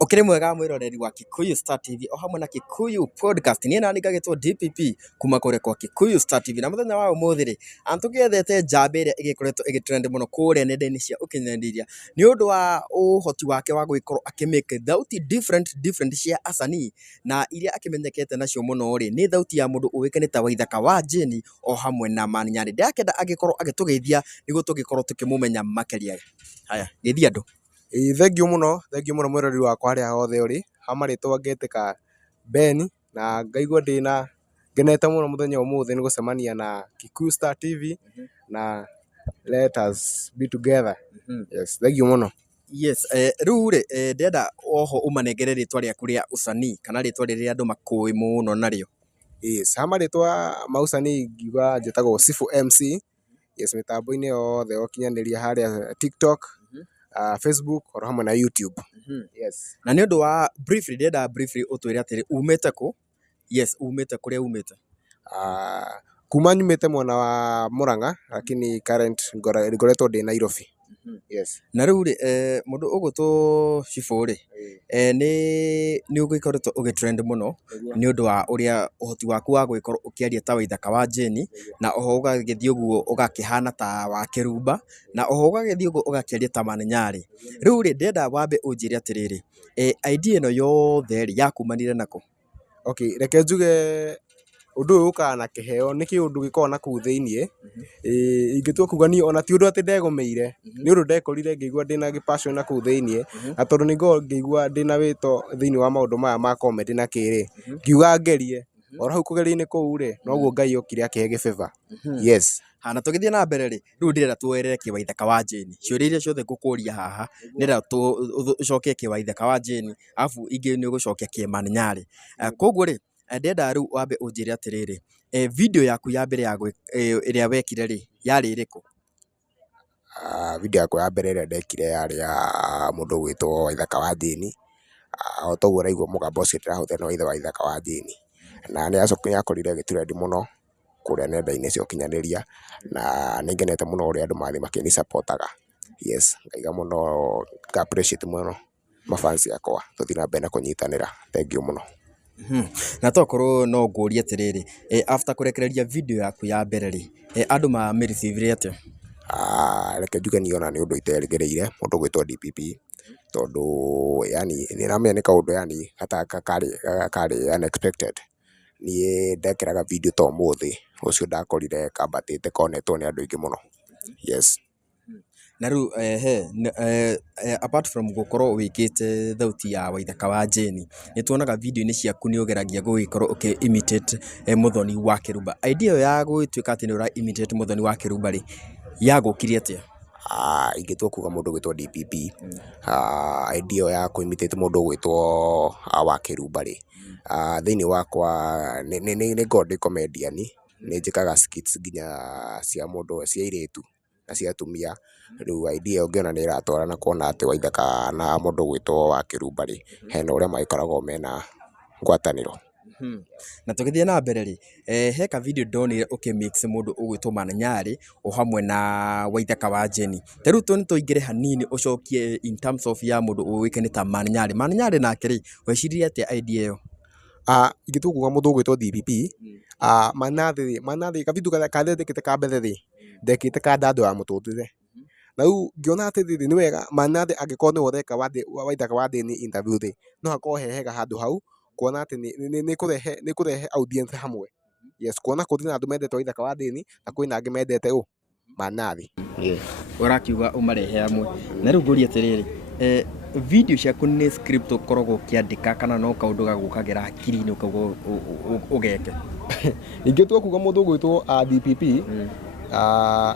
Ukiri mwega mwiroreri wa Kikuyu Star TV o hamwe na Kikuyu Podcast ni nani ngagitwo DPP kuma kure kwa Kikuyu Star TV na muthenya wa umuthiri antugethete njamba iria igikoretwo igitrend muno kure nenda-ini cia ukinyanĩria ni undu wa uhoti wake wa gwikorwo akimake thauti different cia asanii na iria akimenyekete nacio muno ri ni thauti ya mundu uwikane ta Waithaka wa Jane o hamwe na Mani Nyari ndakenda agikorwo agitugeithia niguo tugikorwo tukimumenya makeria haya geithia andu. Thank you muno mwirori wakwa haria hothe uri hamaritwa ngetĩka Ben na ngaigua ndina ngenete muno muthenya umuthi ni gucemania na Kikuyu Star TV na let us be together. Yes, thank you muno. Yes, riu ri ndenda oho umanengere ritwa riaku ria usanii kana ritwa riria andu makui muno nario. Yes, hamaritwa mausanii ngiuga njitagwo Sifu MC. Yes, mitambo-ini yothe ukinyaniria haria TikTok, Facebook oro hamwe na YouTube. Yes. Na ni undu wa briefly utwire atiri umete ku? Yes, umete kuria umete. Kuma nyumite mwena wa Murang'a lakini current ngoretwo ndi Nairobi. Yes. Na riu ri mundu ugutwo Sifu ri ni ugikoretwo ugitrend muno ni undu wa uria uhoti waku wa gwikorwo ukiaria ta Waithaka wa Jane na oho ugagithii uguo ugakihana ta wa Kirumba na oho ugagithii uguo ugakiaria ta Mani Nyari. Riu ri ndenda wambe unjire atiriri idea ino yothe ri yakumanire nako? Okay, reke njuge undu uyu ukaga na kiheo ni kiundu gikoragwo na kuu thiini ingitua kuga ni ona ti undu ati ndegomeire ni undu ndekorire ngigua ndina passion na kuu thiini na tondu ni ngo ngigua ndina wito thiini wa maundu maya ma comedy na kiri ngiuga ngerie ora hau kugeria-ini kuu ri noguo Ngai okire akihe gibeba. Yes. Hana tugithie na mbere ri riu ndirenda tuerere ki Waithaka wa Jane ciuria iria ciothe ngukuria haha ndirenda ucokie ki Waithaka wa Jane afu ingi ni ugucokia ki Mani Nyari koguo ri ndenda riu wambe unjire atiriri video yaku ya mbere ya iria wekire ri yari iriku? Video yakwa ya mbere iria ndekire yari ya mundu gwitwo Waithaka wa Jane o toguo uraigua mugambo ucio ndirahuthira no ithe Waithaka wa Jane na ni akorire gitrend muno kuria nenda-ini cia ukinyaniria na ni ngenete muno uria andu mathi makini supportaga. Yes, ngaiga muno nga appreciate muno mafans yakwa tuthii na mbere na kunyitanira. Thank you muno. Na tokorwo no ngurie atiriri after kurekereria video yaku ya mbere ri andu ma receive atia? Reke njuge ni ona ni undu iterĩgĩrĩire mundu gwitwo DPP tondu yani ni ramenya ni kaundu yani kari unexpected. Ni ndekeraga video ta umuthi ucio ndakorire kambatite konetwo ni andu aingi muno. Yes. Na riu apart from gukorwo wikite thauti ya Waithaka wa Jane ni tuonaga video-ini ciaku ni ugeragia gugikorwo imitate muthoni wa Kirumba. Idea ya gwituika ati ni ura imitate muthoni wa Kirumba ri yagukirie atia? Ingitua kuga mundu gwitwo DPP idea ya imitate mundu gwitwo wa Kirumba ri thiini wakwa ni god comedian ni njikaga skits nginya cia mundu cia iritu na cia atumia. Riu idea ungiona ni iratwarana kuona ati Waithaka na mundu gwitwo wa Kirumba ri hena uria magikoragwo mena ngwataniro. Na tugithie na mbere ri heka video ndonire ukimix mundu ugwitwo Mani Nyari o hamwe na Waithaka wa Jane. Riu tu nituingire hanini ucokie in terms of ya mundu uwikane ta Mani Nyari. Mani Nyari nake ri weciria atia idea iyo? Ingitua kuga mundu gwitwo DPP manathi kavidu kathondekete ka mbere ri ndekite ka ndandu ya mututire na riu ngiona ati ni wega Manathi angikorwo ni wotheka Waithaka wa Jane interview ri no hakorwo hehega handu hau kuona ati ni kurehe audience hamwe. Yes, kuona kuthina andu mendete Waithaka wa Jane na kwina angi mendete Manathi. Urakiuga umarehe hamwe na riu nguria atiriri video ciaku ni script ukoragwo ukiandika kana no kaundu gagukagira akiri-ini ukauga ugeke? Ingitua kuga mundu gwitwo DPP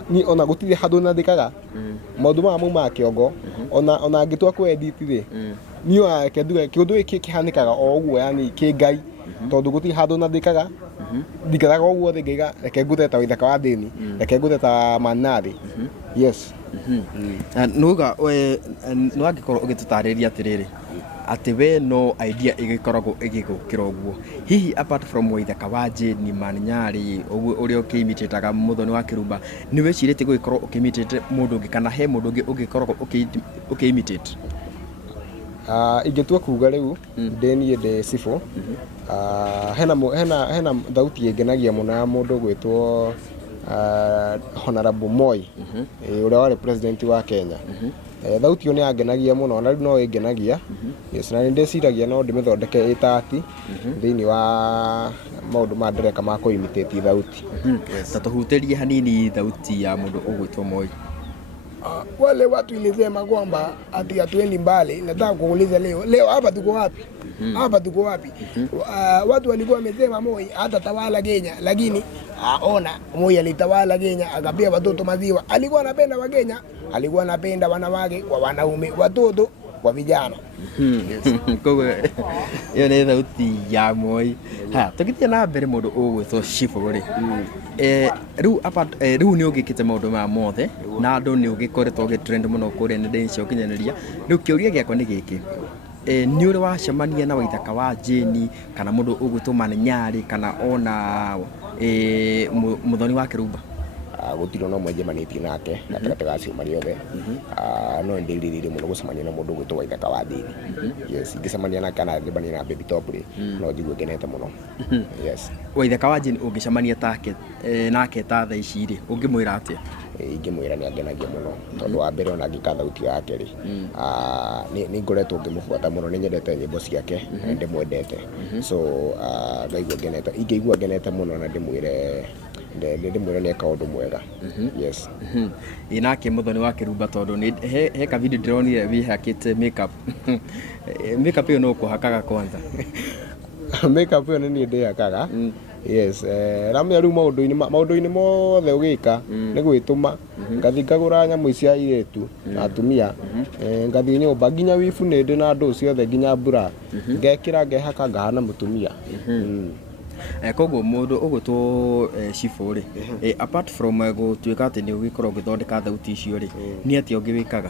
ni ona gutire handu nandikaga maundu maya mauma kiongo ona ngitua ku edit ri ni akenduga kiundu iki kihanikaga o uguo yani ki Ngai tondu gutire handu nandikaga ndikaraga uguo ri ngiga reke nguthe ta Waithaka wa Jane reke nguthe ta Mani Nyari. Yes. Nuga no angikorwo ugitutariria atiriri ati we no idea igikoragwo igigukira uguo hihi apart from Waithaka wa Jane Mani Nyari uria ukiimititaga muthoni wa Kirumba ni wecirite gugikorwo ukimitate mundu ungi kana he mundu ungi ugikoragwo ukiimitate? Ingĩtua kuga rĩu ndĩniĩ ndĩ cibũ, hena thauti ĩngenagia mũno ya mũndũ gwĩtwo Honorable Moi, ũrĩa warĩ president wa Kenya. Thauti ĩyo nĩ yangenagia mũno, na rĩu no ĩngenagia, yes, na nĩ ndĩciragia no ndĩmĩthondeke ĩtati thĩinĩ wa maũndũ ma ndereka ma kũ-imitate thauti. Ta tũhutĩrie hanini thauti ya mũndũ ũgwĩtwo Moi. Wale watu ilisema kwamba ati hatuendi mbali, nataka kuuliza leo hapa tuko wapi? Hapa tuko wapi? Watu walikuwa wamesema Moi hatatawala Kenya, lakini ona Moi alitawala Kenya, akapea watoto maziwa. Alikuwa anapenda wa Kenya, alikuwa anapenda wanawake kwa wanaume, watoto kwa vijana. Koguo iyo nĩ thauti ya Moi. Tũgĩthiĩ na mbere mũndũ ũgwĩtwo Cibũ rĩ, rĩu nĩ ũgĩkĩte maũndũ maya mothe na andũ nĩ ũgĩkoretwo ũgĩtrend mũno kũrĩa nenda-inĩ cia ũkinyanĩria. Rĩu kĩũria gĩakwa nĩ gĩkĩ, nĩ ũrĩ wacemania na Waithaka wa Jane kana mũndũ ũgwĩtwo Maninyarĩ kana ona Mũthoni wa Kĩrumba? Gũtirĩ no mwenjemanĩtie nake gatagatĩ ga acio marĩ othe. No ndĩrirĩrie mũno gũcemania na mũndũ ũgwĩtwo Waithaka wa Jane. Yes, ingĩcemania nake kana njemanie na Baby Top rĩ, no njigue ngenete mũno. Yes. Waithaka wa Jane ũngĩcemania nake ta thaa ici rĩ, ũngĩmwĩra atĩa? Ingĩmwĩra nĩ angenagia mũno, tondũ wa mbere ona angĩka thauti yake rĩ, nĩ ngoretwo ngĩmũbuata mũno, nĩ nyendete nyĩmbo ciake, ndĩmwendete. So ingĩigua ngenete mũno na ndĩmwĩre nĩeka ũndũ mwega. Yes. Nake Mũthoni wa Kĩrumba, tondũ he ka video ndĩronire wĩhakĩte makeup. Makeup ĩyo no kũhakaga kwanza? Makeup ĩyo nĩ niĩ ndĩhakaga. Yes, ramya rĩu maũndũ-inĩ mothe ũgĩka nĩ gwĩtũma, ngathi ngagũra nyamũ icia airĩtu na atumia, ngathi nyũmba nginya wibu nĩ ndĩ na ndũ ciothe nginya bra, ngekĩra ngehaka ngahana mũtumia. Koguo mũndũ ũgwĩtwo Cibũ rĩ, apart from gũtuĩka atĩ nĩ ũgĩkorwo ũgĩthondeka thauti icio rĩ, nĩ atĩa ũngĩ wĩkaga?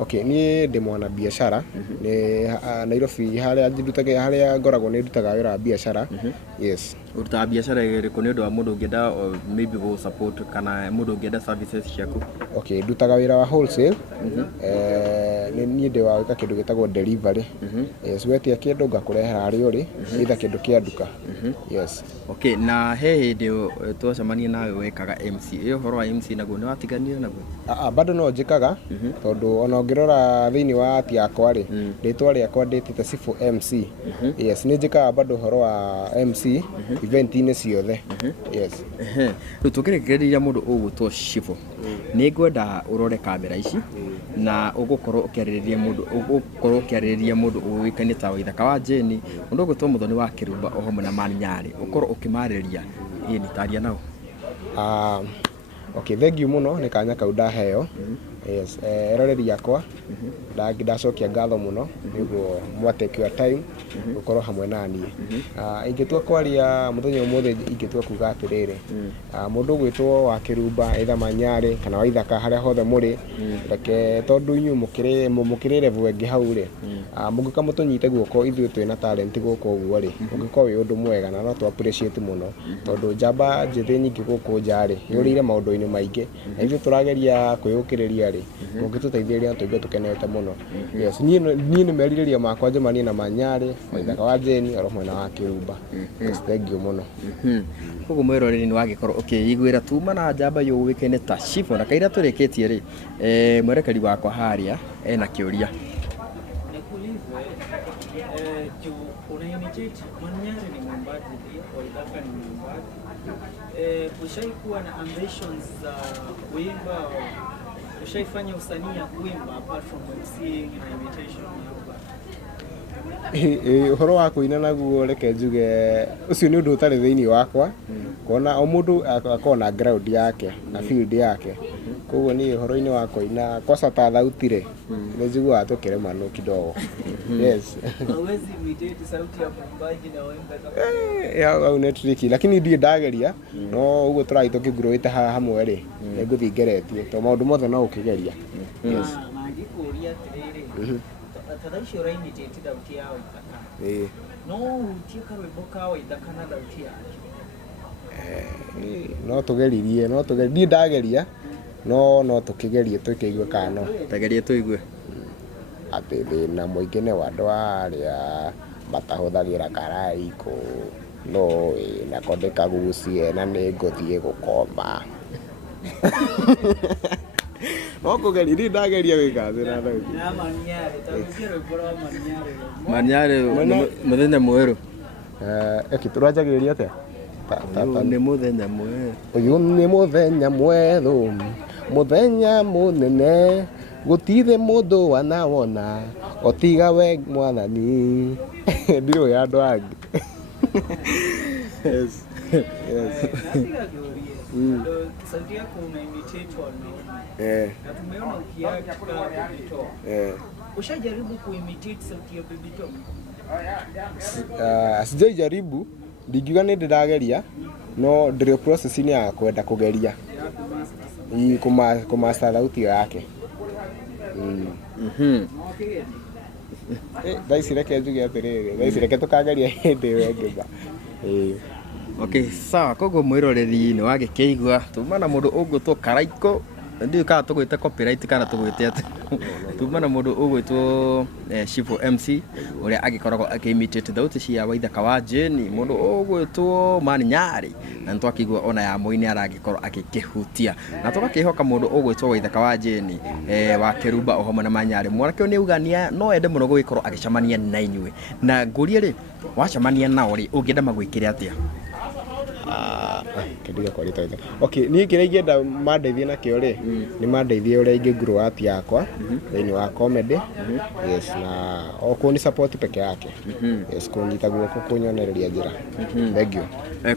Okay, niĩ ndĩ mwana biacara, Nairobi harĩa ngoragwo nĩ ndutaga wĩra wa biacara. Yes. Ũrutaga biacara ĩrĩkũ nĩ ũndũ wa mũndũ ũngĩenda maybe go support kana mũndũ ũngĩenda services ciaku? Okay, ndutaga wĩra wa wholesale. Niĩ ndĩ wa gwĩka kĩndũ gĩtagwo delivery. Yes, wetia kĩndũ ngakũrehera harĩa ũrĩ, either kĩndũ kĩa nduka. Yes. Okay, na he hĩndĩ twacemania nawe wekaga MC, ũhoro wa MC naguo nĩ watiganire naguo? Bado no njĩkaga, tondũ ona ũngĩrora thĩinĩ wa ati yakwa rĩ, rĩtwa rĩakwa ndĩtĩte Cibũ MC. Yes, nĩ njĩkaga bado ũhoro wa MC event-inĩ ciothe. Yes. Rĩu tũkĩrĩkĩrĩria mũndũ ũgwĩtwo Cibũ, nĩ ngwenda ũrore kamera ici na ũgũkorwo ũkĩarĩrĩria mũndũ ũĩkaine ta Waithaka wa Jane, mũndũ ũgwĩtwo Mũthoni wa Kĩrumba o hamwe na Maninyarĩ, ũkorwo ũkĩmarĩria nĩtaria nao. Okay, thank you mũno nĩ kanya kau ndaheo. Yes, eroreri yakwa ndacokia ngatho mũno nĩguo mwatake your time gũkorwo hamwe naniĩ. Ingĩtua kwaria mũthenya ũmũthĩ, ingĩtua kuga atĩrĩrĩ, mũndũ ũgwĩtwo wa Kĩrumba, either Maninyarĩ kana Waithaka, harĩa hothe mũrĩ, reke tondũ inyuĩ mũkĩrĩ level ĩngĩ hau rĩ, mũngĩka mũtũnyite guoko ithuĩ twĩna talent gũkũ ũguo rĩ, ũngĩkorwo wĩ ũndũ mwega na no tũ appreciate mũno, tondũ njamba njĩthĩ nyingĩ gũkũ nja rĩ, yũrĩire maũndũ-inĩ maingĩ, na ithuĩ tũrageria kwĩyũkĩrĩria rĩ, mũngĩtũteithĩrĩria tũigua tũkenete mũno. Yes, niĩ nĩ merirĩria makwa njemanie na Maninyarĩ, Waithaka wa Jane, oro mwena wa Kĩrumba. Yes, thank you mũno. Koguo mwĩroreri nĩ wagĩkorwo ũkĩiguĩra tuma na njamba yũĩkaine ta Cibũ, na kaira tũrĩkĩtie rĩ, mwerekeri wakwa harĩa ena kĩũria. Unaimitate Maninyarĩ ni mwimbaji pia, Waithaka ni mwimbaji. Ushaikuwa na ambitions za kuimba, ushaifanya usanii ya kuimba apart from MCing na imitation na ũhoro wa kũina naguo reke njuge ũcio nĩ ũndũ ũtarĩ thĩinĩ wakwa, kuona o mũndũ akoragwo na ground yake na field yake. Koguo niĩ ũhoro-inĩ wa kũina kwaca ta thauti rĩ, nĩ njiguaga tũkĩremanwo kidogo. Yes. hawezi imitate sauti ya mwimbaji na uimbe kama au nĩ tricky, lakini ndiĩ ndageria, no ũguo tũrathiĩ tũkĩgrowĩte hamwe rĩ, nĩ ngũthiĩ ngeretie, tondũ maũndũ mothe no ũkĩgeria. Yes. Ngĩkũria atĩrĩrĩ, tha ici ũraimitate thauti ya Waithaka, no ũhutie karwĩmbo ka Waithaka na thauti yake? No tũgeririe, ndiĩ ndageria, no tũkĩgerie tũkĩigue kana no. Tagerie tũigue. atĩ thĩna mũingĩ nĩ wa andũ arĩa matahũthagĩra karaiko no nako ndĩkagucie na nĩ ngũthiĩ gũkoma. Okũgeria ni ndageria gwĩkathĩra na Maniare, tagusia rwĩmbo rwa Maniare mũthenya mwerũ. Tũranjagĩrĩria atĩa? Nĩ mũthenya mwerũ. Ũyũ nĩ mũthenya mwerũ, mũthenya mũnene, gũtirĩ mũndũ wanawona o tiga we Mwathani. Ndirũĩ andũ angĩ. Yes. Sauti yako una-imitate wanaume. Na tumeona ukiact kama Baby Tom. Ushajaribu kuimitate sauti ya Baby Tom? Sijaijaribu, ndigiuga nĩ ndĩrageria, no ndĩrĩ process-inĩ ya kwenda kũgeria kũmaster thauti yake. Thaici reke njuge atĩrĩrĩ, thaici reke tũkageria hĩndĩ ĩyo ĩngĩ ba. Okay, sawa, koguo mwĩroreri nĩ wagĩkĩigua tuma na mũndũ ũgwĩtwo Karaiko, ndiũĩ kana tũgwĩte copyright kana tũgwĩte atĩ. Tuma na mũndũ ũgwĩtwo Chifu MC ũrĩa agĩkoragwo akĩimitate thauti cia Waithaka wa Jane, mũndũ ũgwĩtwo Maniare, na nĩtwakĩigua ona ya Moi nĩ aragĩkorwo agĩkĩhutia, na tũgakĩhoka mũndũ ũgwĩtwo Waithaka wa Jane wa Keruba o hamwe na Maniare. Mwanake ũyũ nĩ ugania no ende mũno gũgĩkorwo agĩcemania na inyuĩ, na ngũrie rĩ, wacemania nao rĩ ũngĩenda magwĩkĩre atĩa? Kĩndiga kwa rĩtwa. Okay, niĩ kĩrĩa ingĩenda mandeithie nakĩo rĩ, nĩ mandeithie ũrĩa ingĩ-grow art yakwa thĩinĩ wa comedy. Yes, na okorwo ni support peke yake. Yes, kũnyita guoko kũnyonereria njĩra. Thank you.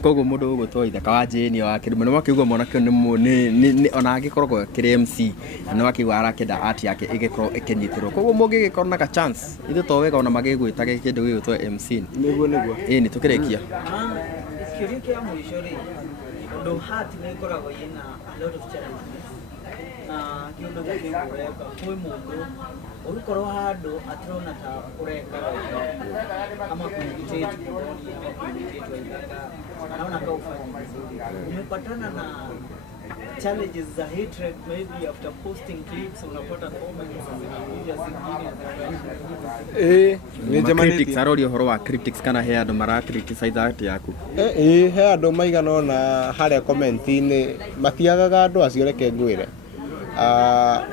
Koguo mũndũ ũgwĩtwo Waithaka wa Jane wa Keruba, nĩ wakĩigua mwanake nĩ ona agĩkoragwo akĩrĩ MC, na nĩ wakĩigua arakĩenda art yake ĩgĩkorwo ĩkĩnyitĩrwo. Koguo mũngĩgĩkorwo na ka chance ithuĩ to wega ona magĩgwĩtage kĩndũ gĩgwĩtwo MC. Nĩguo. Nĩ tũkĩrĩkia. Kĩũria kĩa mũico rĩ, ũndũ heart nĩ ĩkoragwo ĩna a lot of challenges, na kĩũndũ gĩkĩ ũreka kwĩ mũndũ ũgĩkorwo handũ atirona ta ũreka ama kuimitate Muthoni ama kuimitate Waithaka, anaona kama ufanye vizuri. Umepatana na challenges za hatred maybe after posting clips, unapata comments zinakuja zingine Nĩ critics arori ũhoro wa critics kana he andũ mara criticize art yaku? he andũ maigana ona harĩa comment-inĩ matiagaga andũ acio reke ngwĩre.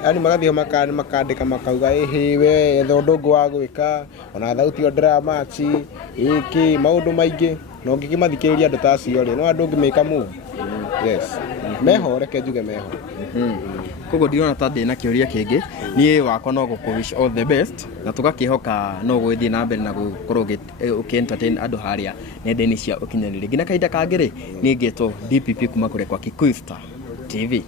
Yani magathiĩ makandĩka makauga ĩhĩ we etha ũndũ ũngĩ wa gwĩka, ona thauti ĩyo ndĩramachi ĩkĩ maũndũ maingĩ, na ũngĩkĩmathikĩrĩria andũ ta acio rĩ, no andũ ũngĩmĩka move. Yes, meho reke njuge meho. Koguo ndirona ta ndĩ na kĩũria kĩngĩ, niĩ wakwa no gũkũ-wish all the best, na tũgakĩhoka no gũgĩthiĩ na mbere na gũkorwo ũkĩ-entertain andũ harĩa nenda-inĩ cia ũkinyanĩria. Nginya kahinda kangĩ rĩ, niĩ ngĩtwo DPP kuma kũrĩa kwa Kikuyu Star TV.